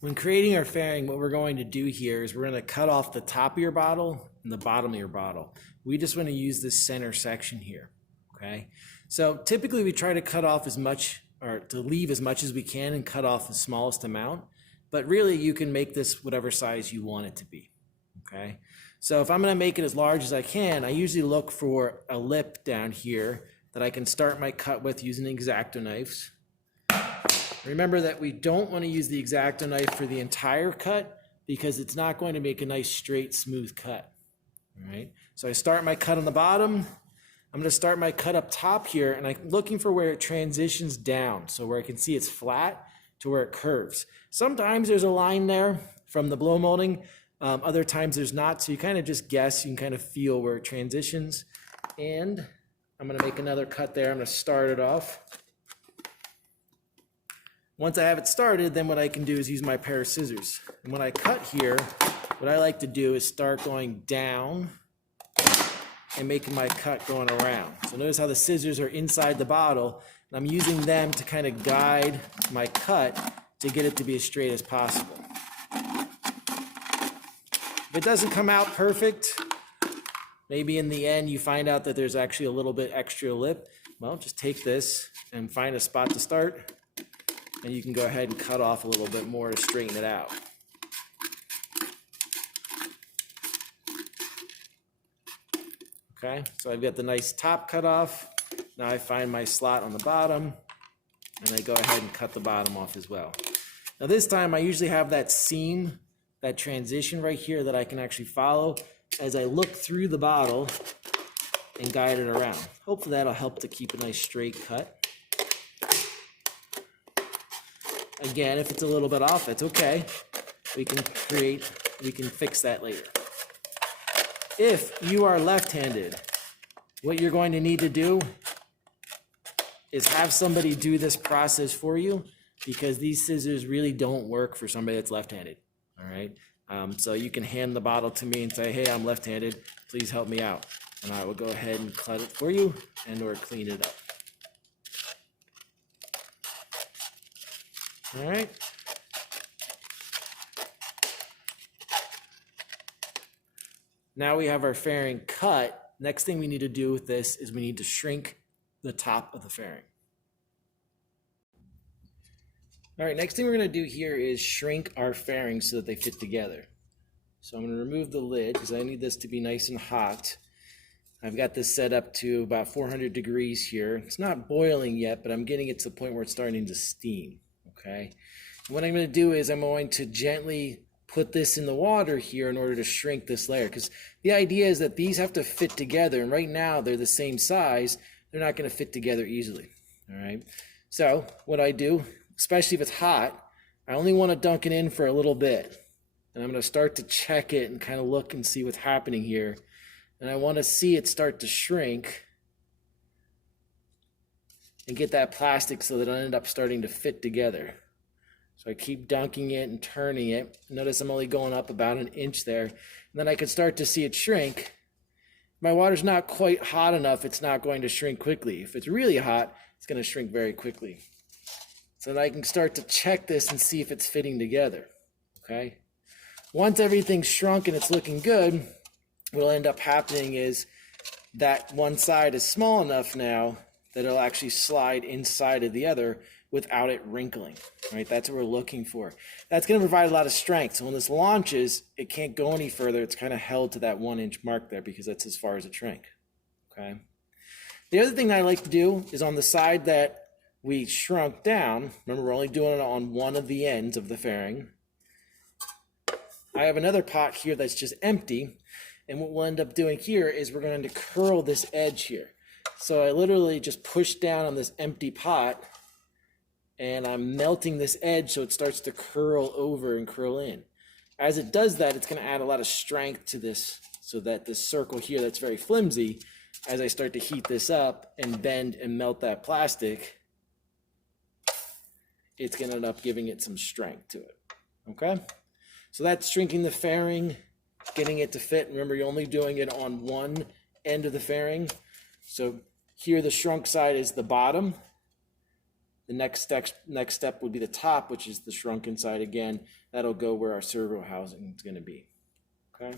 When creating our fairing, what we're going to do here is we're going to cut off the top of your bottle and the bottom of your bottle. We just want to use this center section here, okay? So typically we try to cut off as much, or to leave as much as we can and cut off the smallest amount, but really you can make this whatever size you want it to be, okay? So if I'm going to make it as large as I can, I usually look for a lip down here that I can start my cut with using the X-Acto knives. Remember that we don't want to use the X-Acto knife for the entire cut because it's not going to make a nice straight smooth cut. All right, so I start my cut on the bottom. I'm going to start my cut up top here, and I'm looking for where it transitions down, so where I can see it's flat to where it curves. Sometimes there's a line there from the blow molding. Other times there's not, so you kind of just guess. You can kind of feel where it transitions. And I'm going to make another cut there. I'm going to start it off. Once I have it started, then what I can do is use my pair of scissors. And when I cut here, what I like to do is start going down and making my cut going around. So notice how the scissors are inside the bottle, and I'm using them to kind of guide my cut to get it to be as straight as possible. If it doesn't come out perfect, maybe in the end you find out that there's actually a little bit extra lip, well, just take this and find a spot to start, and you can go ahead and cut off a little bit more to straighten it out. Okay, so I've got the nice top cut off. Now I find my slot on the bottom, and I go ahead and cut the bottom off as well. Now this time I usually have that seam, that transition right here that I can actually follow as I look through the bottle and guide it around. Hopefully that'll help to keep a nice straight cut. Again, if it's a little bit off, that's okay. We can fix that later. If you are left-handed, what you're going to need to do is have somebody do this process for you, because these scissors really don't work for somebody that's left-handed, all right? So you can hand the bottle to me and say, hey, I'm left-handed, please help me out. And I will go ahead and cut it for you and or clean it up. All right. Now we have our fairing cut. Next thing we need to do with this is we need to shrink the top of the fairing. All right, next thing we're going to do here is shrink our fairings so that they fit together. So I'm going to remove the lid because I need this to be nice and hot. I've got this set up to about 400 degrees here. It's not boiling yet, but I'm getting it to the point where it's starting to steam. Okay, and what I'm going to do is I'm going to gently put this in the water here in order to shrink this layer, because the idea is that these have to fit together, and right now they're the same size. They're not going to fit together easily. All right, so what I do, especially if it's hot, I only want to dunk it in for a little bit, and I'm going to start to check it and kind of look and see what's happening here, and I want to see it start to shrink and get that plastic so that it'll end up starting to fit together. So I keep dunking it and turning it. Notice I'm only going up about 1 inch there. And then I can start to see it shrink. If my water's not quite hot enough, it's not going to shrink quickly. If it's really hot, it's going to shrink very quickly. So that I can start to check this and see if it's fitting together. Okay. Once everything's shrunk and it's looking good, what'll end up happening is that one side is small enough now that it'll actually slide inside of the other without it wrinkling, right? That's what we're looking for. That's going to provide a lot of strength. So when this launches, it can't go any further. It's kind of held to that 1 inch mark there because that's as far as it shrank, okay? The other thing that I like to do is on the side that we shrunk down, remember we're only doing it on one of the ends of the fairing. I have another pot here that's just empty, and what we'll end up doing here is we're going to curl this edge here. So I literally just push down on this empty pot, and I'm melting this edge so it starts to curl over and curl in. As it does that, it's going to add a lot of strength to this, so that this circle here that's very flimsy, as I start to heat this up and bend and melt that plastic, it's going to end up giving it some strength to it. Okay? So that's shrinking the fairing, getting it to fit. Remember, you're only doing it on one end of the fairing. So here the shrunk side is the bottom. The next step would be the top, which is the shrunken side again. That'll go where our servo housing is going to be. Okay.